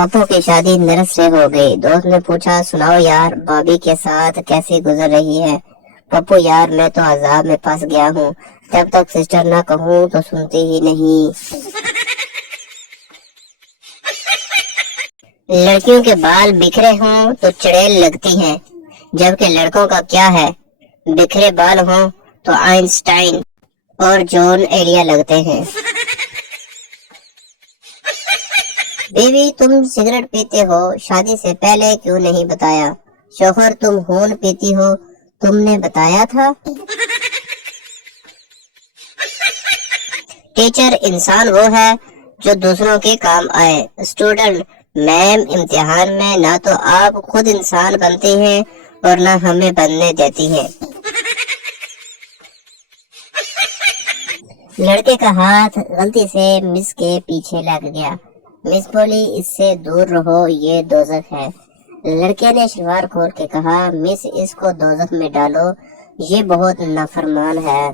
پپو کی شادی نرس سے ہو گئی۔ دوست نے پوچھا سناؤ یار بھابھی کے ساتھ کیسی گزر رہی ہے؟ پپو یار میں تو عذاب میں پھنس گیا ہوں، جب تک سسٹر نہ کہوں تو سنتی ہی نہیں۔ لڑکیوں کے بال بکھرے ہوں تو چڑیل لگتی ہیں، جبکہ لڑکوں کا کیا ہے، بکھرے بال ہوں تو آئنسٹائن اور جون ایریا لگتے ہیں۔ بیوی تم سگریٹ پیتے ہو، شادی سے پہلے کیوں نہیں بتایا؟ شوہر تم ہون پیتی ہو، تم نے بتایا تھا؟ ٹیچر انسان وہ ہے جو دوسروں کے کام آئے۔ اسٹوڈنٹ میم امتحان میں نہ تو آپ خود انسان بنتی ہیں اور نہ ہمیں بننے دیتی ہیں۔ لڑکے کا ہاتھ غلطی سے مس کے پیچھے لگ گیا۔ مس بولی اس سے دور رہو، یہ دوزخ ہے۔ لڑکے نے شلوار کھول کے کہا مس اس کو دوزخ میں ڈالو، یہ بہت نافرمان ہے۔